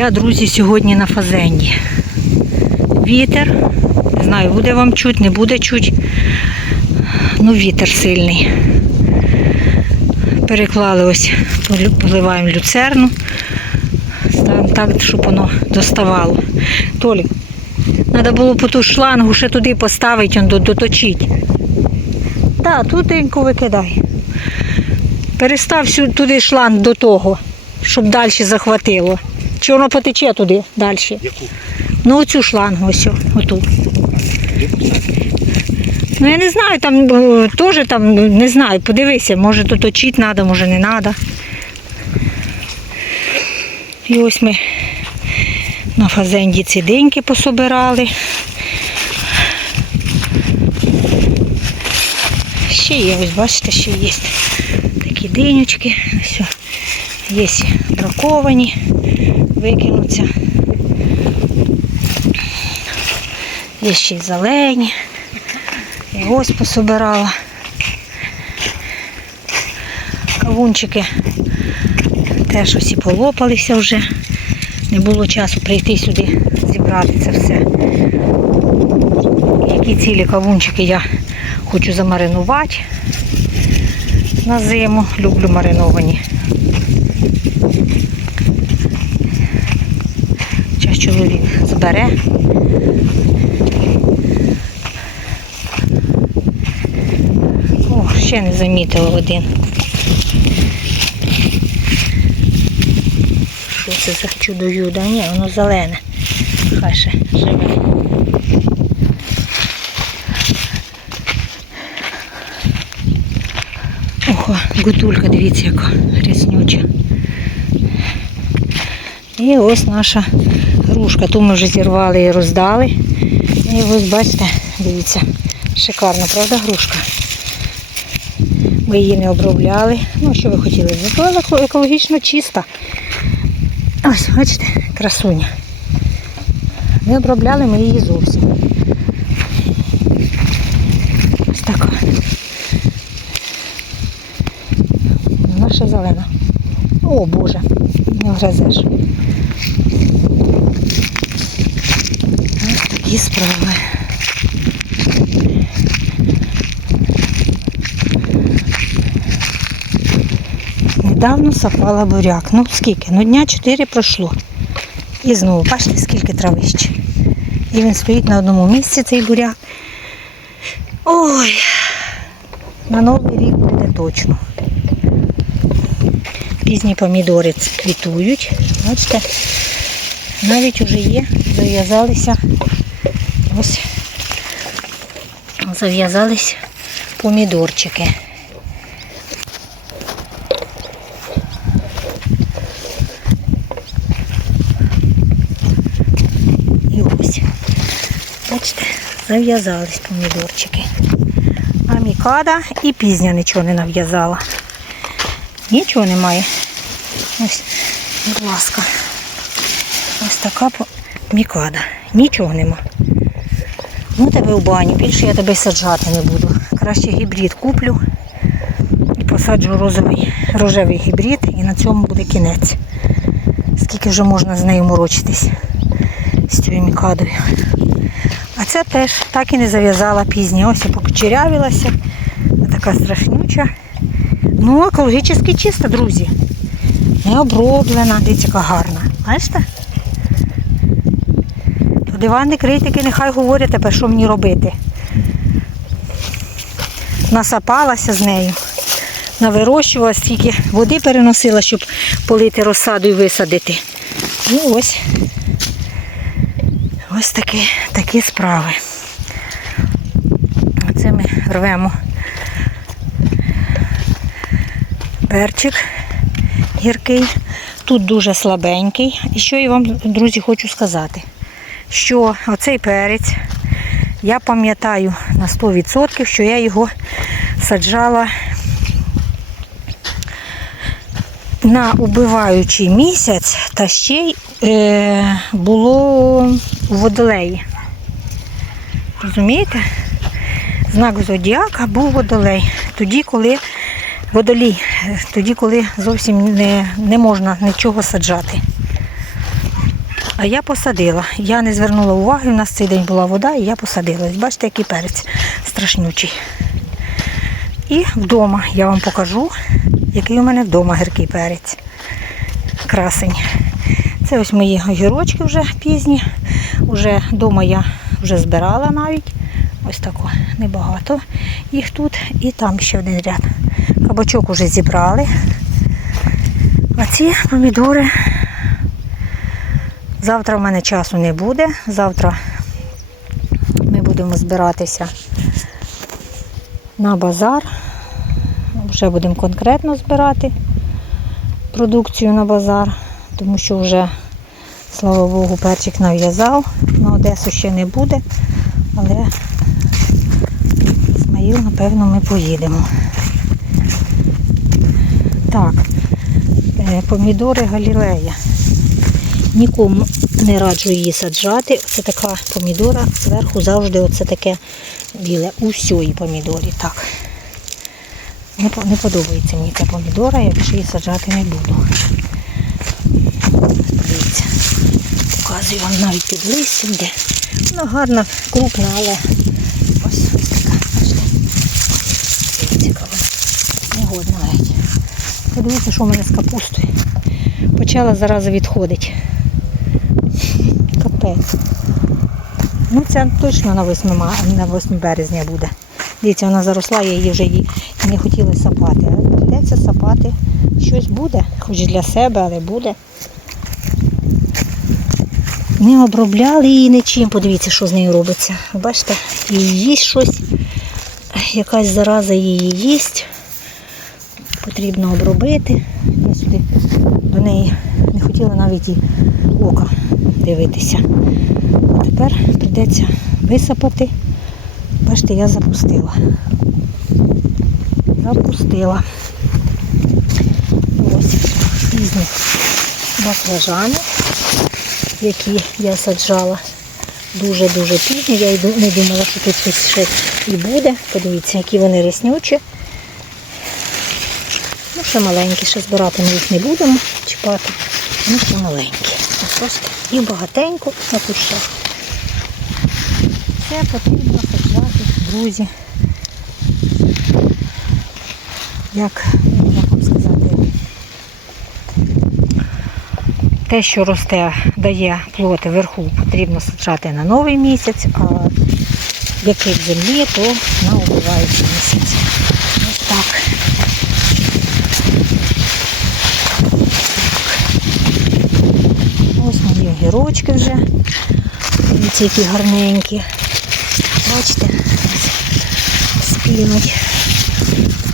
Я, друзі, сьогодні на фазенді. Вітер. Не знаю, буде вам чуть, не буде чуть. Ну, вітер сильний. Переклали ось, поливаємо люцерну. Ставимо так, щоб воно доставало. Толік, треба було по ту шлангу ще туди поставити, доточити. Так, тутенько викидай. Перестав сю- туди шланг до того, щоб далі захватило. Чи воно потече туди далі? Яку? Ну оцю шлангу ось, оту. Ну я не знаю, там е, теж там, не знаю, подивися, може то точити треба, може не треба. І ось ми на фазенді ці деньки пособирали. Ще є, ось бачите, ще є такі динючки. Ось, є браковані, викинуться. Є ще й зелені. Ось пособирала. Кавунчики теж усі полопалися вже. Не було часу прийти сюди, зібрати це все. Які цілі кавунчики я хочу замаринувати на зиму. Люблю мариновані. Збере. О, ще не замітила один. Що це за чудо-юдо? Ні, воно зелене. Хай ще живе. Ого, гутулька, дивіться, яка грязнюча. І ось наша грушка. Ту ми вже зірвали і роздали. І ось бачите, дивіться, шикарна, правда, грушка. Ми її не обробляли. Ну, що ви хотіли? Зато екологічно чиста. Ось, бачите, красуня. Не обробляли ми її зовсім. Ось така. Вона ще зелена. О, Боже, не вгризеш. Такі справи. Недавно сапала буряк. Ну скільки? Ну дня 4 пройшло. І знову, бачите, скільки травищ. І він стоїть на одному місці, цей буряк. Ой, на новий рік буде точно. Пізні помідори квітують. Бачите, навіть вже є, зав'язалися. Ось зав'язались помідорчики. І ось. Бачите, зав'язались помідорчики. А мікада і пізня нічого не нав'язала. Нічого немає. Ось, будь ласка. Ось така мікада. Нічого нема. Ну тебе в баню. Більше я тебе саджати не буду. Краще гібрид куплю і посаджу розовий, рожевий гібрид і на цьому буде кінець. Скільки вже можна з нею морочитись з цією мікадою. А це теж так і не зав'язала пізні. Ось і покучерявилася. Така страшнюча. Ну, екологічно чиста, друзі. Не оброблена, дивіться, яка гарна. Бачите? Диванні критики нехай говорять тепер, що мені робити. Насапалася з нею. Навирощувала, стільки води переносила, щоб полити розсаду і висадити. І ось ось такі, такі справи. Оце ми рвемо перчик гіркий. Тут дуже слабенький. І що я вам, друзі, хочу сказати, що оцей перець, я пам'ятаю на 100%, що я його саджала на убиваючий місяць, та ще й е, було у водолеї. Розумієте? Знак зодіака був водолей. Тоді, коли водолій, е, тоді, коли зовсім не, не можна нічого саджати. А я посадила. Я не звернула уваги, у нас цей день була вода, і я посадила. Бачите, який перець страшнючий. І вдома я вам покажу, який у мене вдома гіркий перець. Красень. Це ось мої огірочки вже пізні. Уже вдома я вже збирала навіть. Ось тако небагато їх тут. І там ще один ряд. Кабачок вже зібрали. А ці помідори. Завтра в мене часу не буде. Завтра ми будемо збиратися на базар. Вже будемо конкретно збирати продукцію на базар, тому що вже, слава Богу, перчик нав'язав. На Одесу ще не буде, але Ізмаїл, напевно, ми поїдемо. Так, е, помідори Галілея. Нікому не раджу її саджати. Оце така помідора, зверху завжди оце таке біле. У всьої помідорі. Так. Не подобається мені ця помідора, я більше її саджати не буду. Дивіться. Показую вам навіть під листям, де. Вона гарна, крупна, але ось ось така, бачите. Цікаво. Негодна геть. Подивіться, що в мене з капустою. Почала зараза відходить. Капець. Ну, це точно на 8, ма- на 8 березня буде. Дивіться, вона заросла, я її вже її не хотіла сапати. Але прийдеться сапати. Щось буде, хоч для себе, але буде. Не обробляли її нічим. Подивіться, що з нею робиться. Бачите, її їсть щось. Якась зараза її їсть. Потрібно обробити. Я сюди до неї не хотіла навіть і ока дивитися. А тепер прийдеться висапати. Бачите, я запустила. Запустила. Ось різні баклажани, які я саджала дуже-дуже пізно. Я не думала, що тут щось ще і буде. Подивіться, які вони ріснючі. Ще маленькі, ще збирати ми їх не будемо чіпати. Вони ще маленькі. Їх багатенько на кущах. Це потрібно саджати, друзі. Як, як вам сказати, те, що росте, дає плоти вверху, потрібно саджати на новий місяць, а який в землі, то на убиваючий місяць. Ось так. Ось мої огірочки вже. Дивіться, які гарненькі. Бачите, спінуть.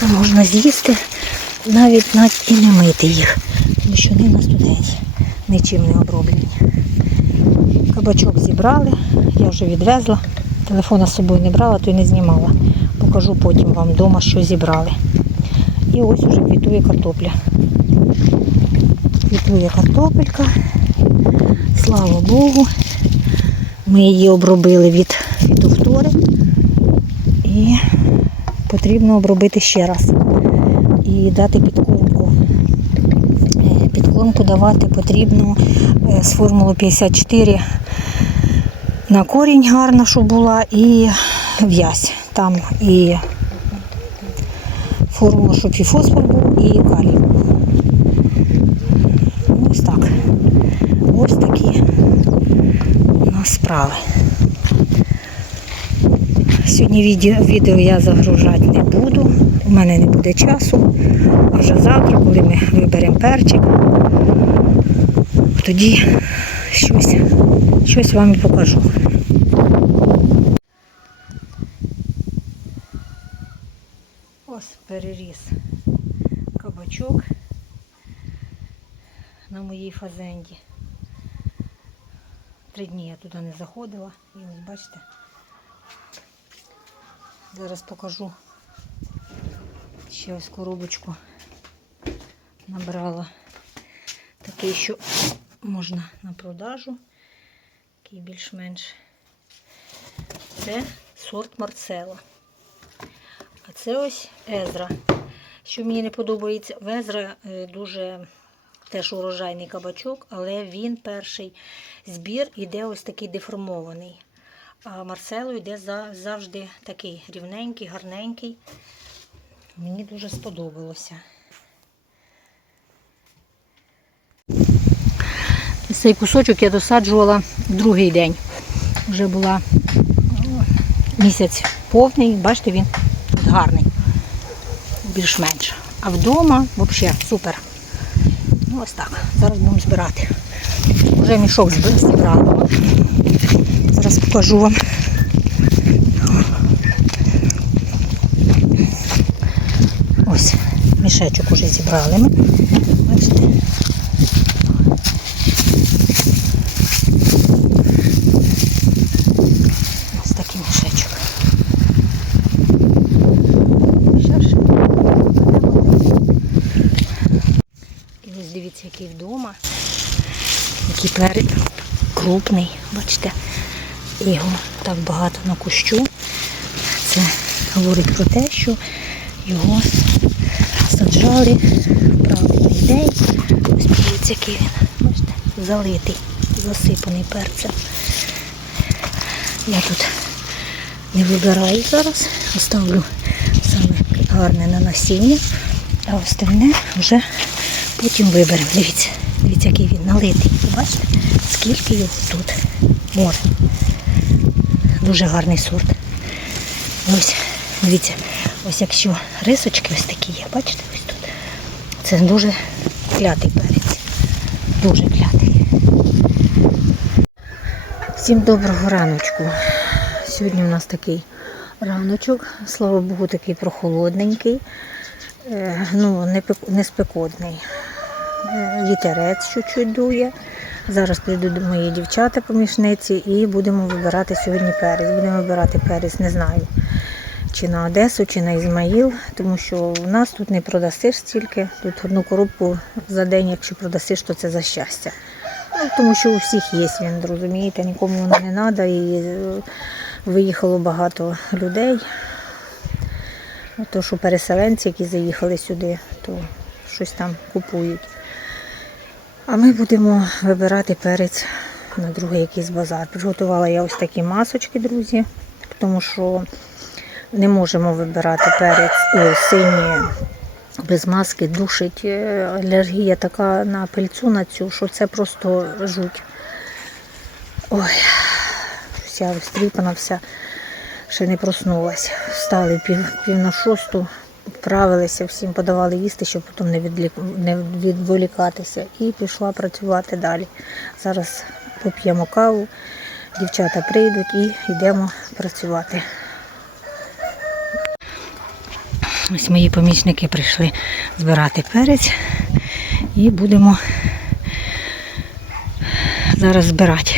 Там можна з'їсти, навіть навіть і не мити їх, тому що вони на студенті нічим не оброблені. Кабачок зібрали, я вже відвезла. Телефона з собою не брала, то й не знімала. Покажу потім вам вдома, що зібрали. І ось уже квітує картопля. Квітує картопелька. Слава Богу. Ми її обробили від фітофтори. І потрібно обробити ще раз. І дати підкормку. Е, Підкормку давати потрібно е, з формули 54 на корінь гарна, щоб була, і в'язь. Там і формула, щоб і фосфор був, і калій. Ось так. Ось такі у нас справи. Сьогодні відео, я загружати не буду, у мене не буде часу. А вже завтра, коли ми виберемо перчик, тоді щось, щось вам і покажу. Ось переріс кабачок на моїй фазенді. Три дні я туди не заходила. І ось бачите. Зараз покажу. Ще ось коробочку набрала. Такий, що можна на продажу. Такий більш-менш. Це сорт Марцела. А це ось Езра. Що мені не подобається, в Езра е, дуже теж урожайний кабачок, але він перший збір іде ось такий деформований. А Марсело йде завжди такий рівненький, гарненький. Мені дуже сподобалося. Цей кусочок я досаджувала другий день. Вже була місяць повний, бачите, він гарний, більш-менш. А вдома взагалі супер. Ну, ось так. Зараз будемо збирати. Вже мішок зб- зібрала. Зараз покажу вам. Ось, мішечок уже зібрали ми. Бачите? Ось такий мішечок. І ось дивіться, який вдома. Який перед крупний, бачите, його так багато на кущу. Це говорить про те, що його саджали правильний день. Ось подивіться, який він, бачите, залитий, засипаний перцем. Я тут не вибираю зараз, оставлю саме гарне на насіння, а остальне вже потім виберемо. Дивіться, дивіться, який він налитий. Бачите, скільки його тут море. Дуже гарний сорт. Ось, дивіться, ось якщо рисочки ось такі є, бачите, ось тут. Це дуже клятий перець. Дуже клятий. Всім доброго раночку. Сьогодні у нас такий раночок, слава Богу, такий прохолодненький, Е, ну, не, спекотний. Е, Вітерець чуть-чуть дує. Зараз прийдуть мої дівчата помічниці і будемо вибирати сьогодні перець. Будемо вибирати перець, не знаю, чи на Одесу, чи на Ізмаїл, тому що у нас тут не продасиш стільки. Тут одну коробку за день, якщо продасиш, то це за щастя. Ну, тому що у всіх є він, розумієте, нікому воно не треба. І е, виїхало багато людей. Ну, То, що переселенці, які заїхали сюди, то щось там купують. А ми будемо вибирати перець на другий якийсь базар. Приготувала я ось такі масочки, друзі, тому що не можемо вибирати перець синій без маски, душить. Е, Алергія така на пильцу на цю, що це просто жуть. Ой, вся розтріпана, вся ще не проснулася. Встали пів, пів на шосту, вправилися, всім подавали їсти, щоб потім не, відлік... не відволікатися. І пішла працювати далі. Зараз поп'ємо каву, дівчата прийдуть і йдемо працювати. Ось мої помічники прийшли збирати перець і будемо зараз збирати.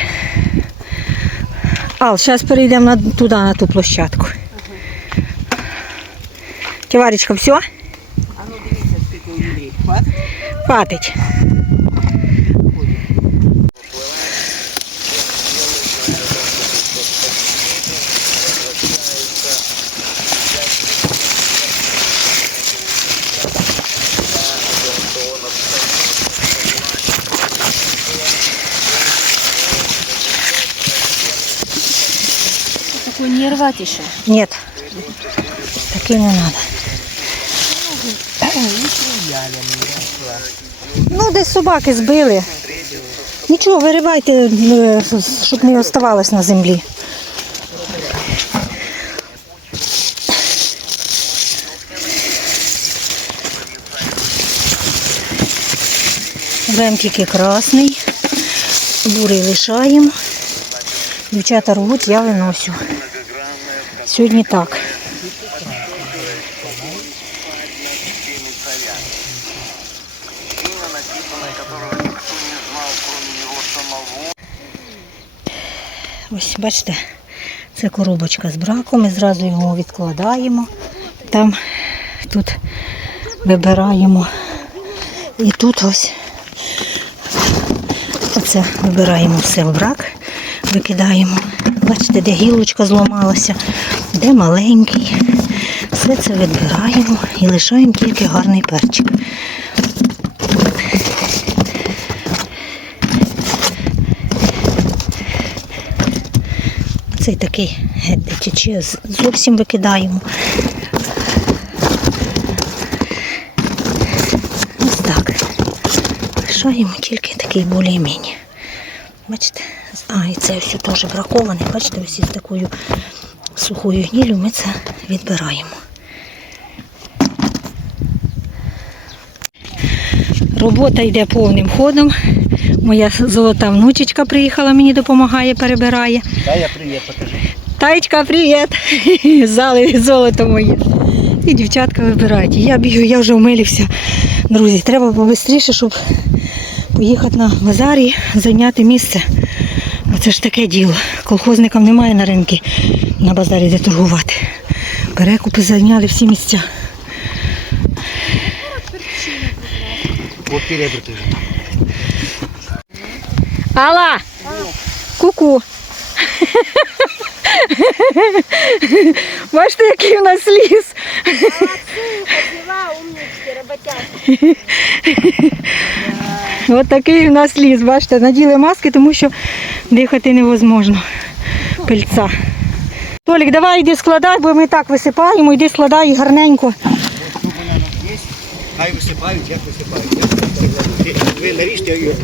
Ал, зараз перейдемо туди, на ту площадку. Товаришка, все? А ну дивіться, скільки у Юлії. Хватить? Хватить. Такой не рвать еще. Нет. Такий не треба. Ну, десь собаки збили. Нічого, виривайте, е, щоб не оставалось на землі. Беремо красний, бурий лишаємо. Дівчата рвуть, я виносю. Сьогодні так. Ось, бачите, це коробочка з браком. Ми зразу його відкладаємо. Там тут вибираємо. І тут ось оце вибираємо все в брак, викидаємо. Бачите, де гілочка зламалася, де маленький. Все це відбираємо і лишаємо тільки гарний перчик. Оцей такий з- зовсім викидаємо. Ось так. Лишаємо тільки такий більш-менш. Бачите? А, і це все теж браковане. Бачите, ось із такою сухою гнілю ми це відбираємо. Робота йде повним ходом. Моя золота внучечка приїхала, мені допомагає, перебирає. Дай я привіт покажи. Таєчка, привіт! Зали золото моє. І дівчатка вибирають. Я бігаю, я вже вмилився. Друзі, треба побистріше, щоб поїхати на базарі, зайняти місце. Це ж таке діло. Колхозникам немає на ринку на базарі де торгувати. Перекупи зайняли всі місця. Перебрати вже. Алла! Ку-ку. Бачите, який у нас ліс. Ось такий у нас ліс, бачите, наділи маски, тому що дихати невозможно. Пильця. Толік, давай йди складай, бо ми так висипаємо, йди складай гарненько. Хай висипають, як висипають. Ви наріжте його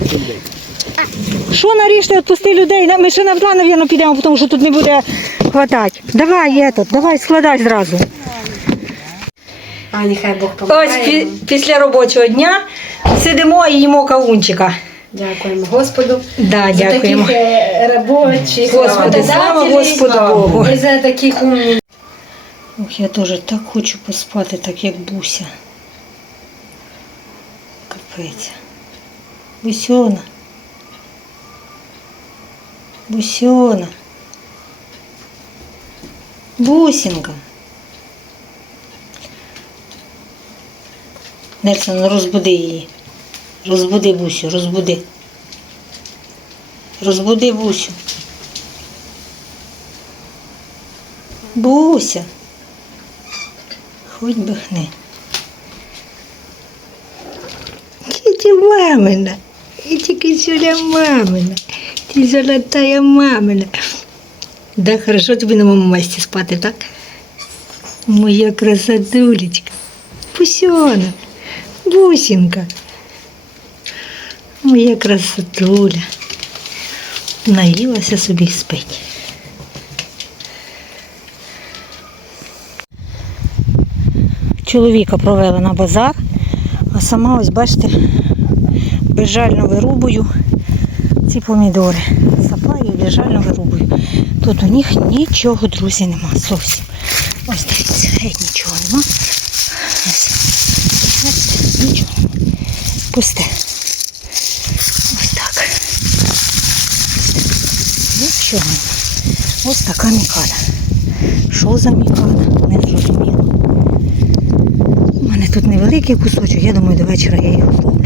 Що наріжте, відпусти людей. Ми ще на два, мабуть, підемо, тому що тут не буде хватати. Давай, этот, давай, складай зразу. А нехай Бог Ось пі- після робочого дня сидимо і їмо кавунчика. Дякуємо Господу. Да, За дякуємо. таких е, робочих Господи, слава. Господу Богу. І за таких умних. Ох, я теж так хочу поспати, так як буся. Капець. Бусьона. Бусьона. Бусінка. Нельсон, ну розбуди її. Розбуди Бусю, розбуди. Розбуди Бусю. Буся. Хоть би хни. Кітя мамина. І тільки сюля мамина. Ти золотая мамина. Да, хорошо тобі на моєму масті спати, так? Моя красотулечка. Пусьона. Бусинка. Моя красотуля. Наїлася собі спить. Чоловіка провели на базар, а сама ось бачите, безжально вирубую ці помідори. Сапаю і безжально вирубую. Тут у них нічого, друзі, нема зовсім. Ось дивіться, геть нічого нема. Ось, нічого. Пусте. Ось так. Нічого. Ось така мікада. Що за мікада? Не зрозуміло. У мене тут невеликий кусочок, я думаю, до вечора я його зловлю.